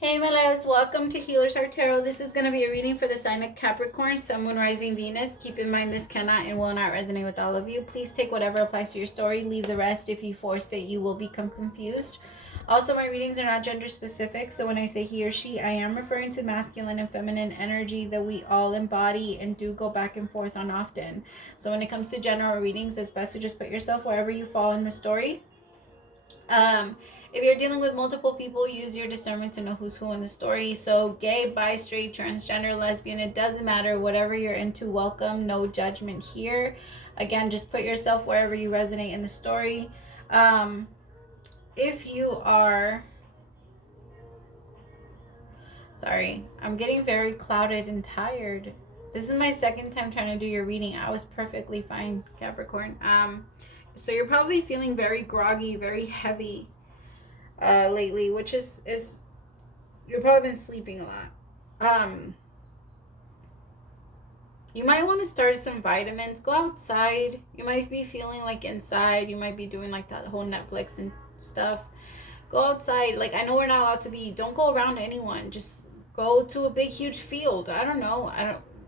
Hey my loves, welcome to Healers Heart Tarot. This is going to be a reading for the sign of Capricorn, Sun, Moon, Rising, Venus. Keep in mind this cannot and will not resonate with all of you. Please take whatever applies to your story. Leave the rest. If you force it, you will become confused. Also, my readings are not gender specific, so when I say he or she, I am referring to masculine and feminine energy that we all embody and do go back and forth on often. So when it comes to general readings, it's best to just put yourself wherever you fall in the story. If you're dealing with multiple people, use your discernment to know who's who in the story. So gay, bi, straight, transgender, lesbian, it doesn't matter. Whatever you're into, welcome. No judgment here. Again, just put yourself wherever you resonate in the story. If you are... Sorry, I'm getting very clouded and tired. This is my second time trying to do your reading. I was perfectly fine, Capricorn. So you're probably feeling very groggy, very heavy lately, which is you've probably been sleeping a lot. You might want to start some vitamins. Go outside. You might be feeling like inside. You might be doing like that whole Netflix and stuff. Go outside. Like, I know we're not allowed to be. Don't go around anyone. Just go to a big huge field. I don't know.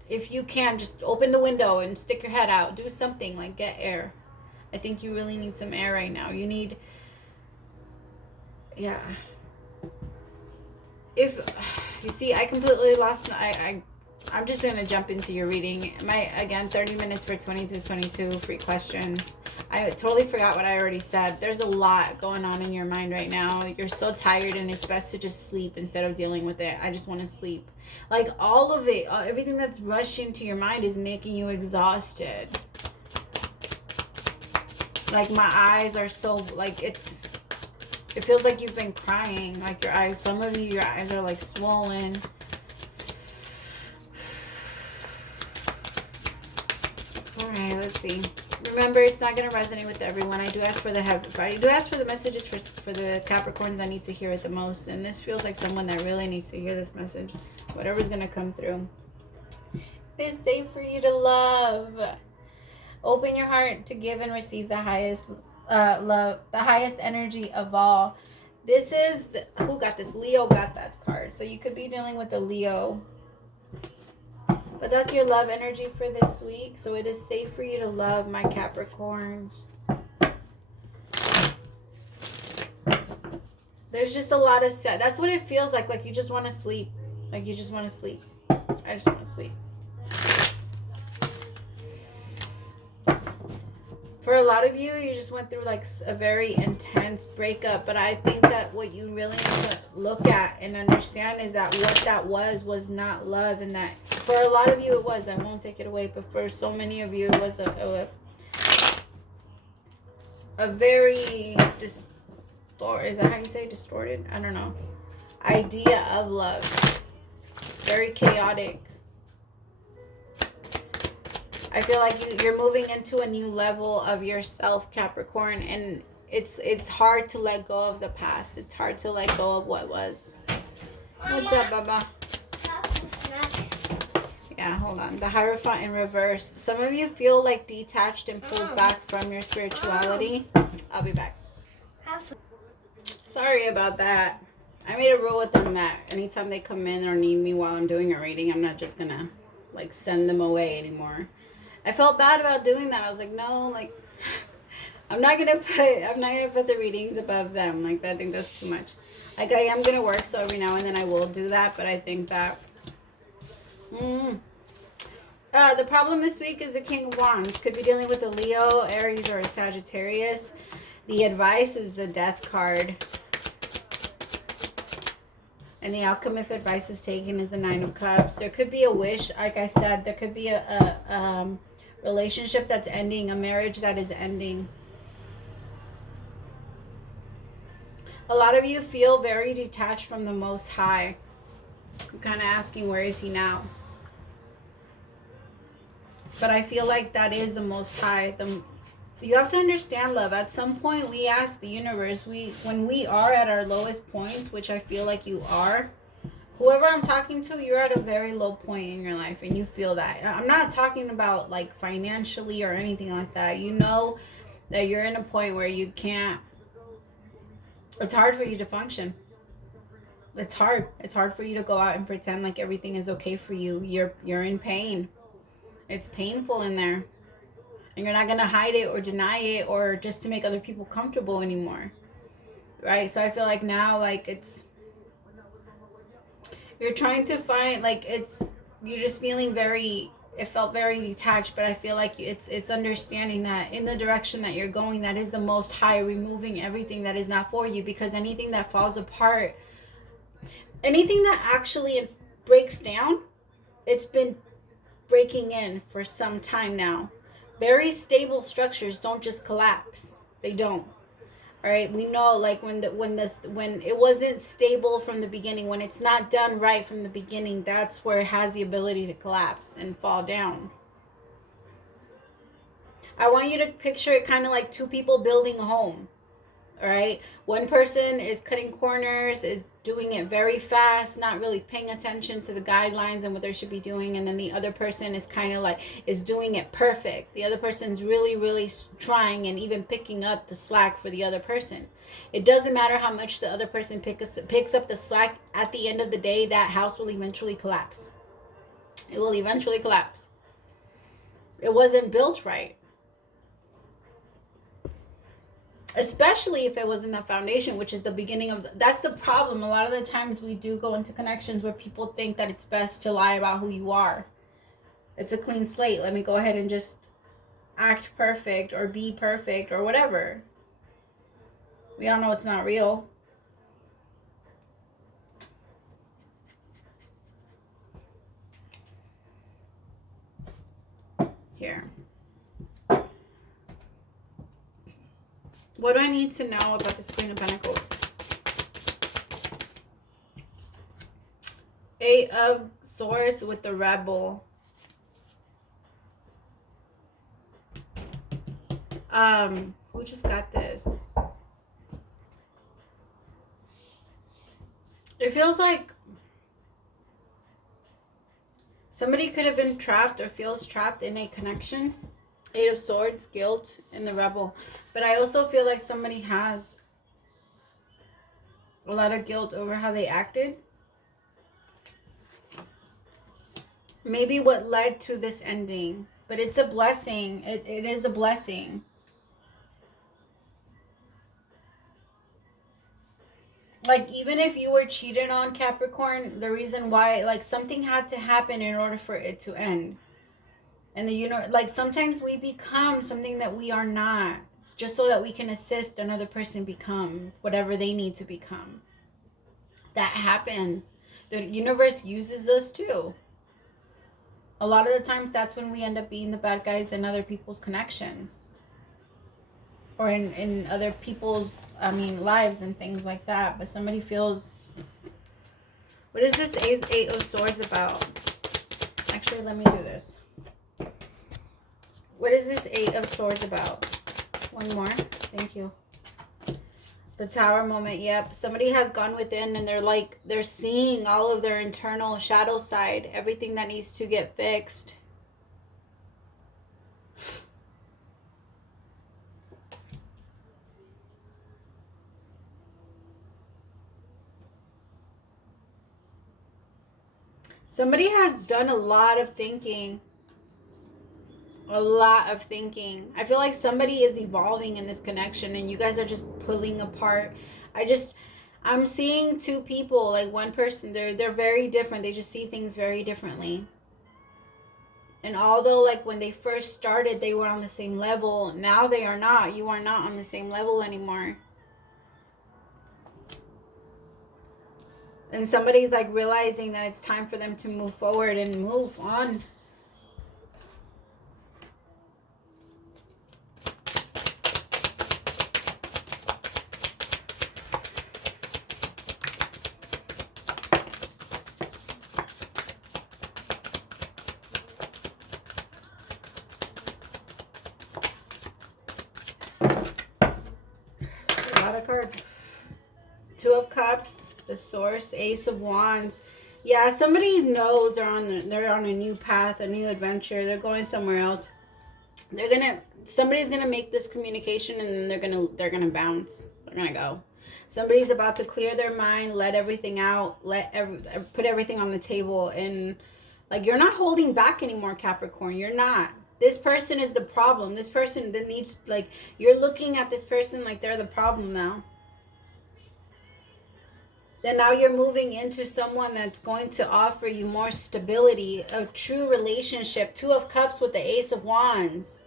If you can, just open the window and stick your head out. Do something, like get air. I think you really need some air right now. You need... Yeah. If you see, I completely lost... I'm just going to jump into your reading. Again, 30 minutes for 22 free questions. I totally forgot what I already said. There's a lot going on in your mind right now. You're so tired and it's best to just sleep instead of dealing with it. I just want to sleep. Like, all of it, everything that's rushing to your mind is making you exhausted. Like, my eyes are so, like, it feels like you've been crying. Like, your eyes, some of you, your eyes are, like, swollen. Alright, let's see. Remember, it's not going to resonate with everyone. I do ask for the messages for the Capricorns that need to hear it the most. And this feels like someone that really needs to hear this message. Whatever's going to come through. It's safe for you to love. Open your heart to give and receive the highest love, the highest energy of all. This is who got this? Leo got that card. So you could be dealing with a Leo. But that's your love energy for this week. So it is safe for you to love, my Capricorns. There's just a lot of that's what it feels like. Like you just want to sleep. Like you just want to sleep. I just want to sleep. For a lot of you, you just went through like a very intense breakup. But I think that what you really need to look at and understand is that what that was not love. And that for a lot of you it was. I won't take it away. But for so many of you, it was a very is that how you say distorted? I don't know. Idea of love. Very chaotic. I feel like you're moving into a new level of yourself, Capricorn, and it's hard to let go of the past. It's hard to let go of what was. What's up, Baba? Yeah, hold on. The Hierophant in reverse. Some of you feel like detached and pulled back from your spirituality. I'll be back. Sorry about that. I made a rule with them that anytime they come in or need me while I'm doing a reading, I'm not just gonna like send them away anymore. I felt bad about doing that. I was like, no, like I'm not gonna put the readings above them. Like, I think that's too much. Like, I am gonna work, so every now and then I will do that, but I think that the problem this week is the King of Wands. Could be dealing with a Leo, Aries, or a Sagittarius. The advice is the Death card. And the outcome, if advice is taken, is the Nine of Cups. There could be a wish. Like I said, there could be a relationship that's ending, a marriage that is ending. A lot of you feel very detached from the Most High. I'm kind of asking, where is he now? But I feel like that is the Most High. You have to understand, love. At some point, we ask the universe, when we are at our lowest points, which I feel like you are, whoever I'm talking to, you're at a very low point in your life, and you feel that. I'm not talking about like financially or anything like that. You know that you're in a point where you can't, it's hard for you to function. It's hard. It's hard for you to go out and pretend like everything is okay for you. You're in pain. It's painful in there. And you're not going to hide it or deny it or just to make other people comfortable anymore. Right? So I feel like now, like, you're trying to find, like, you're just feeling very, it felt very detached, but I feel like it's understanding that in the direction that you're going, that is the most high, removing everything that is not for you, because anything that falls apart, anything that actually breaks down, it's been breaking in for some time now. Very stable structures don't just collapse. They don't. All right, we know, like, when it wasn't stable from the beginning, when it's not done right from the beginning, that's where it has the ability to collapse and fall down. I want you to picture it kind of like two people building a home. All right, one person is cutting corners, is doing it very fast, not really paying attention to the guidelines and what they should be doing, and then the other person is kind of like, is doing it perfect. The other person's really trying and even picking up the slack for the other person. It doesn't matter how much the other person picks up the slack. At the end of the day, that house will eventually collapse. It will eventually collapse. It wasn't built right. Especially if it was in the foundation, which is the beginning of that's the problem. A lot of the times we do go into connections where people think that it's best to lie about who you are. It's a clean slate. Let me go ahead and just act perfect or be perfect or whatever. We all know it's not real. Here. What do I need to know about this Queen of Pentacles? Eight of Swords with the Rebel. Who just got this? It feels like somebody could have been trapped or feels trapped in a connection. Eight of Swords, guilt, and the Rebel. But I also feel like somebody has a lot of guilt over how they acted. Maybe what led to this ending. But it's a blessing. It is a blessing. Like, even if you were cheated on, Capricorn, the reason why, like, something had to happen in order for it to end. And like, sometimes we become something that we are not, just so that we can assist another person become whatever they need to become. That happens. The universe uses us too. A lot of the times that's when we end up being the bad guys in other people's connections. Or in other people's, lives and things like that. But somebody feels... What is this Eight of Swords about? Actually, let me do this. What is this Eight of Swords about? One more. Thank you. The Tower moment. Yep. Somebody has gone within and they're seeing all of their internal shadow side. Everything that needs to get fixed. Somebody has done a lot of thinking. A lot of thinking. I feel like somebody is evolving in this connection and you guys are just pulling apart. I'm seeing two people, like one person, they're very different. They just see things very differently. And although, like, when they first started, they were on the same level, now they are not. You are not on the same level anymore. And somebody's, like, realizing that it's time for them to move forward and move on. Cards. Two of Cups, the Source, Ace of Wands. Yeah, somebody knows they're on a new path, a new adventure. They're going somewhere else. Somebody's gonna make this communication and then they're gonna bounce. They're gonna go. Somebody's about to clear their mind, let everything out, put everything on the table, and like, you're not holding back anymore, Capricorn. You're not. This person is the problem. This person that needs, like, you're looking at this person like they're the problem now. Then now you're moving into someone that's going to offer you more stability, a true relationship. 2 of Cups with the Ace of Wands.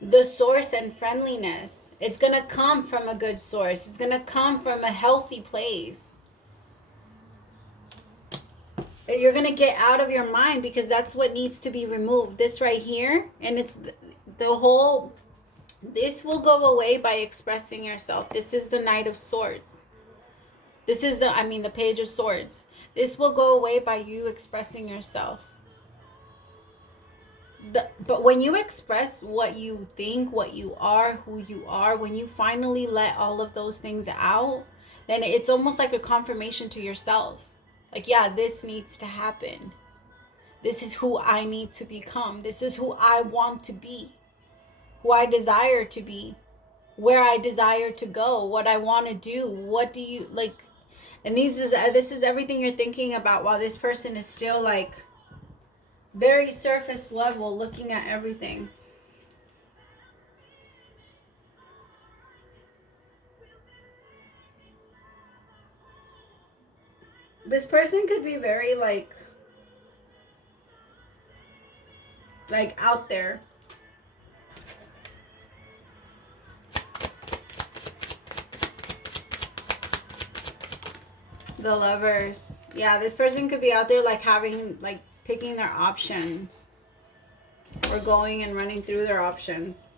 The source and friendliness. It's going to come from a good source. It's going to come from a healthy place. You're going to get out of your mind because that's what needs to be removed. This right here, and it's the whole, this will go away by expressing yourself. This is the Knight of Swords. This is the Page of Swords. This will go away by you expressing yourself. But when you express what you think, what you are, who you are, when you finally let all of those things out, then it's almost like a confirmation to yourself. Like, yeah, this needs to happen. This is who I need to become. This is who I want to be. Who I desire to be. Where I desire to go. What I want to do. What do you, like... And this is everything you're thinking about while this person is still, like, very surface level, looking at everything. This person could be very, like out there. The Lovers. Yeah, this person could be out there, like, having, like, picking their options. Or going and running through their options.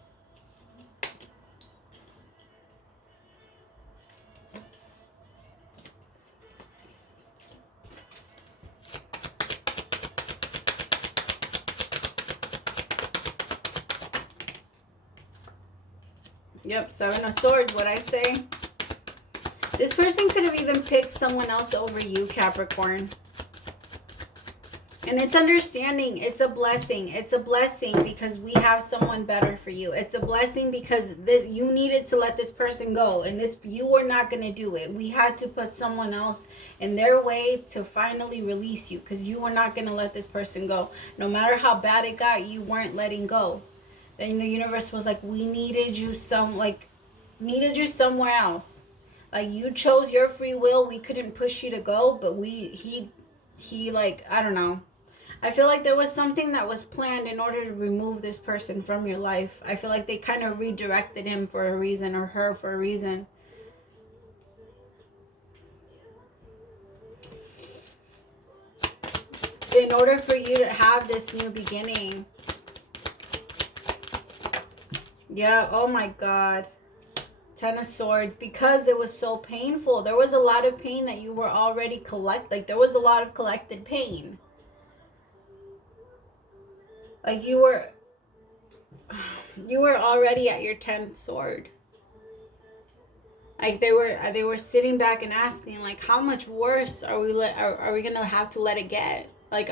Yep, 7 of Swords, what'd I say? This person could have even picked someone else over you, Capricorn. And it's understanding. It's a blessing. It's a blessing because we have someone better for you. It's a blessing because you needed to let this person go. And you were not going to do it. We had to put someone else in their way to finally release you. Because you were not going to let this person go. No matter how bad it got, you weren't letting go. Then the universe was like, we needed you somewhere else. Like, you chose your free will. We couldn't push you to go, but he like, I don't know. I feel like there was something that was planned in order to remove this person from your life. I feel like they kind of redirected him for a reason, or her for a reason. In order for you to have this new beginning. Yeah, oh my God. 10 of Swords, because it was so painful. There was a lot of pain that you were already there was a lot of collected pain. Like, you were already at your 10th sword. Like, they were sitting back and asking, like, how much worse are we gonna have to let it get? Like,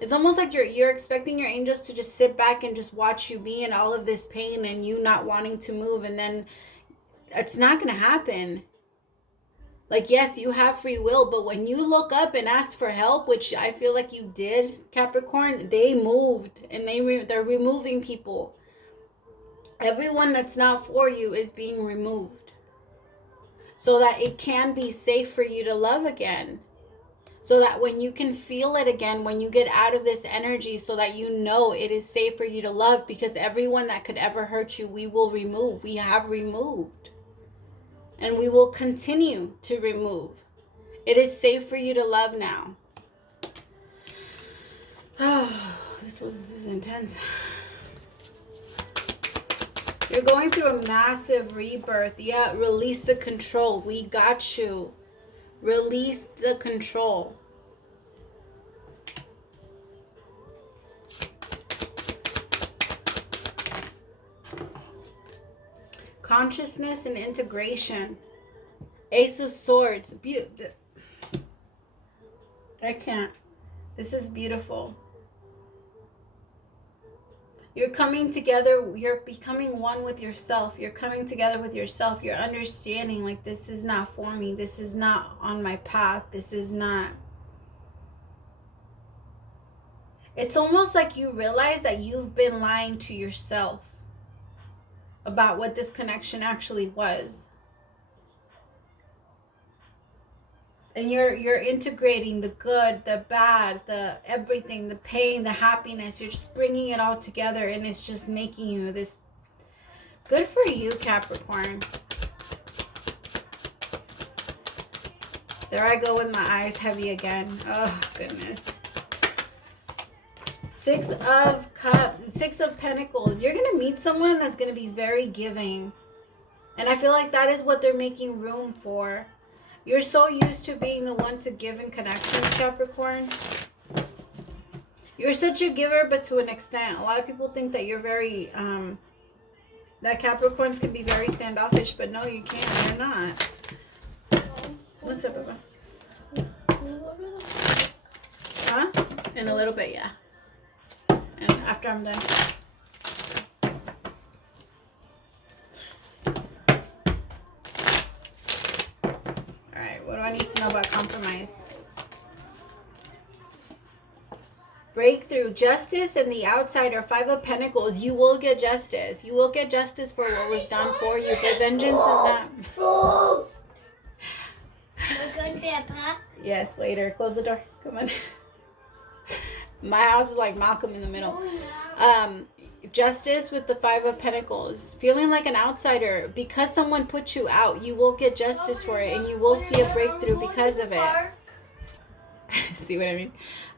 it's almost like you're expecting your angels to just sit back and just watch you be in all of this pain and you not wanting to move, and then it's not going to happen. Like, yes, you have free will, but when you look up and ask for help, which I feel like you did, Capricorn, they moved, and they're removing people. Everyone that's not for you is being removed so that it can be safe for you to love again. So that when you can feel it again, when you get out of this energy, so that you know it is safe for you to love, because everyone that could ever hurt you, we will remove. We have removed. And we will continue to remove. It is safe for you to love now. Oh, this is intense. You're going through a massive rebirth. Yeah, release the control. We got you. Release the control. Consciousness and integration. Ace of Swords. I can't. This is beautiful. You're coming together. You're becoming one with yourself. You're coming together with yourself. You're understanding, like, this is not for me. This is not on my path. This is not. It's almost like you realize that you've been lying to yourself about what this connection actually was. And you're integrating the good, the bad, the everything, the pain, the happiness. You're just bringing it all together, and it's just making you this. Good for you, Capricorn. There I go with my eyes heavy again. Oh, goodness. Six of Cups, Six of Pentacles. You're going to meet someone that's going to be very giving. And I feel like that is what they're making room for. You're so used to being the one to give in connections, Capricorn. You're such a giver, but to an extent. A lot of people think that you're very, that Capricorns can be very standoffish, but no, you can't. You're not. What's up, Baba? Huh? In a little bit, yeah. And after I'm done. What do I need to know about compromise? Breakthrough, justice, and the outsider. Five of Pentacles. You will get justice. You will get justice for what was done for you. But vengeance is not. We're going to the park? Yes, later. Close the door. Come on. My house is like Malcolm in the middle. Justice with the Five of Pentacles. Feeling like an outsider. Because someone put you out, you will get justice for it, and you will see a breakthrough because of it. See what I mean?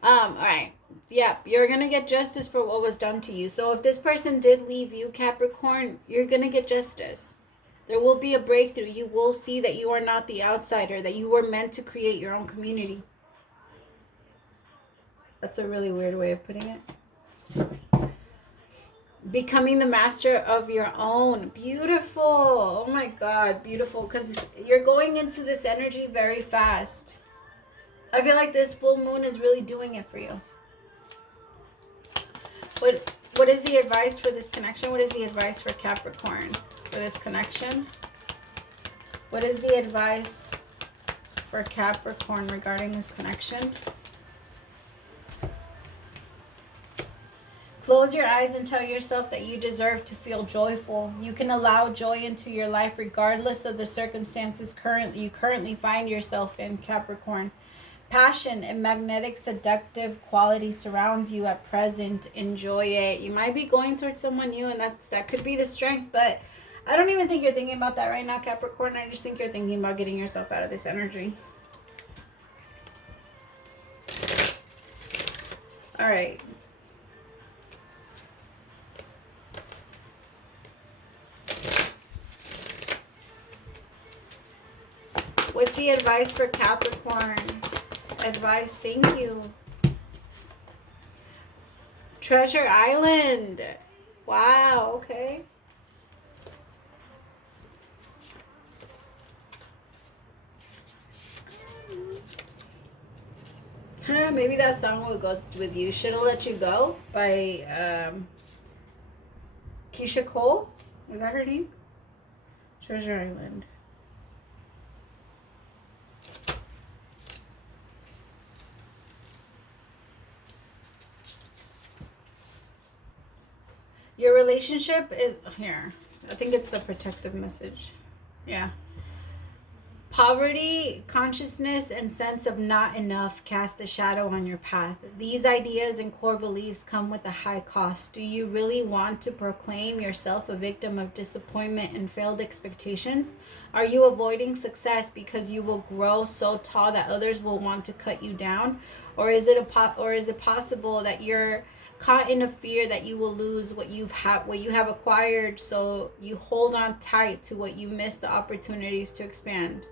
Alright. Yeah, you're going to get justice for what was done to you. So if this person did leave you, Capricorn, you're going to get justice. There will be a breakthrough. You will see that you are not the outsider, that you were meant to create your own community. That's a really weird way of putting it. Becoming the master of your own. Beautiful. Oh my God, beautiful. Because you're going into this energy very fast. I feel like this full moon is really doing it for you. What is the advice for this connection? What is the advice for Capricorn for this connection? What is the advice for Capricorn regarding this connection? Close your eyes and tell yourself that you deserve to feel joyful. You can allow joy into your life regardless of the circumstances you currently find yourself in, Capricorn. Passion and magnetic seductive quality surrounds you at present. Enjoy it. You might be going towards someone new, and that could be the strength, but I don't even think you're thinking about that right now, Capricorn. I just think you're thinking about getting yourself out of this energy. All right. What's the advice for Capricorn? Advice, thank you. Treasure Island. Wow, okay. Maybe that song will go with you. Should've Let You Go by Keisha Cole. Was that her name? Treasure Island. Your relationship is here. I think it's the protective message. Yeah. Poverty, consciousness, and sense of not enough cast a shadow on your path. These ideas and core beliefs come with a high cost. Do you really want to proclaim yourself a victim of disappointment and failed expectations? Are you avoiding success because you will grow so tall that others will want to cut you down? Or is it possible that you're caught in a fear that you will lose what you have acquired, so you hold on tight to what you missed the opportunities to expand?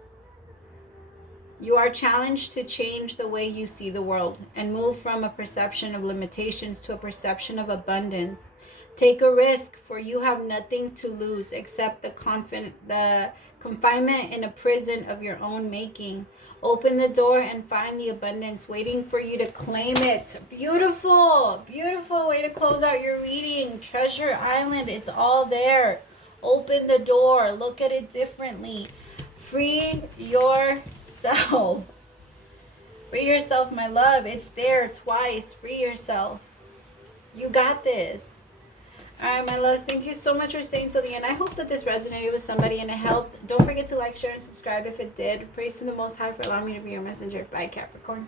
You are challenged to change the way you see the world and move from a perception of limitations to a perception of abundance. Take a risk, for you have nothing to lose except the confinement in a prison of your own making. Open the door and find the abundance waiting for you to claim it. Beautiful, beautiful way to close out your reading. Treasure Island, it's all there. Open the door. Look at it differently. Free yourself. Free yourself, my love. It's there twice. Free yourself. You got this. All right, my loves, thank you so much for staying till the end. I hope that this resonated with somebody and it helped. Don't forget to like, share, and subscribe if it did. Praise to the Most High for allowing me to be your messenger. Bye, Capricorn.